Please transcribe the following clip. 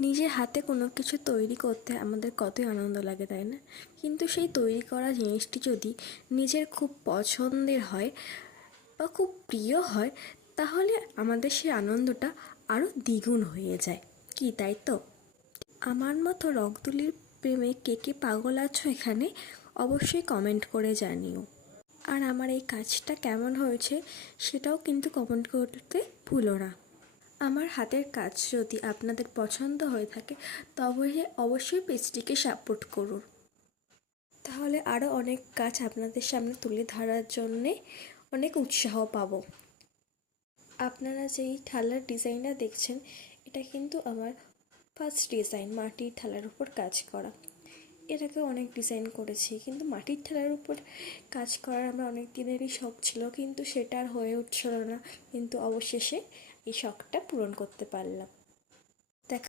নিজের হাতে কোনো কিছু তৈরি করতে আমাদের কতই আনন্দ লাগে, তাই না? কিন্তু সেই তৈরি করা জিনিসটি যদি নিজের খুব পছন্দের হয় বা খুব প্রিয় হয়, তাহলে আমাদের সেই আনন্দটা আরও দ্বিগুণ হয়ে যায়। কি তাই তো? আমার মতো রং তুলির প্রেমে কে কে পাগল আছো এখানে অবশ্যই কমেন্ট করে জানিও। আর আমার এই কাজটা কেমন হয়েছে সেটাও কিন্তু কমেন্ট করতে ভুলো না। আমার হাতের কাজ যদি আপনাদের পছন্দ হয়ে থাকে তবে অবশ্যই পেজটিকে সাপোর্ট করুন। তাহলে আরও অনেক কাজ আপনাদের সামনে তুলে ধরার জন্যে অনেক উৎসাহ পাবো। আপনারা যেই থালার ডিজাইনটা দেখছেন, এটা কিন্তু আমার ফার্স্ট ডিজাইন, মাটির থালার উপর কাজ করা। এর আগে অনেক ডিজাইন করেছি, কিন্তু মাটির থালার উপর কাজ করার আমার অনেক দিনেরই শখ ছিল, কিন্তু সেটা আর হয়ে উঠছিল না। কিন্তু অবশেষে এই শখটা পূরণ করতে পারলাম।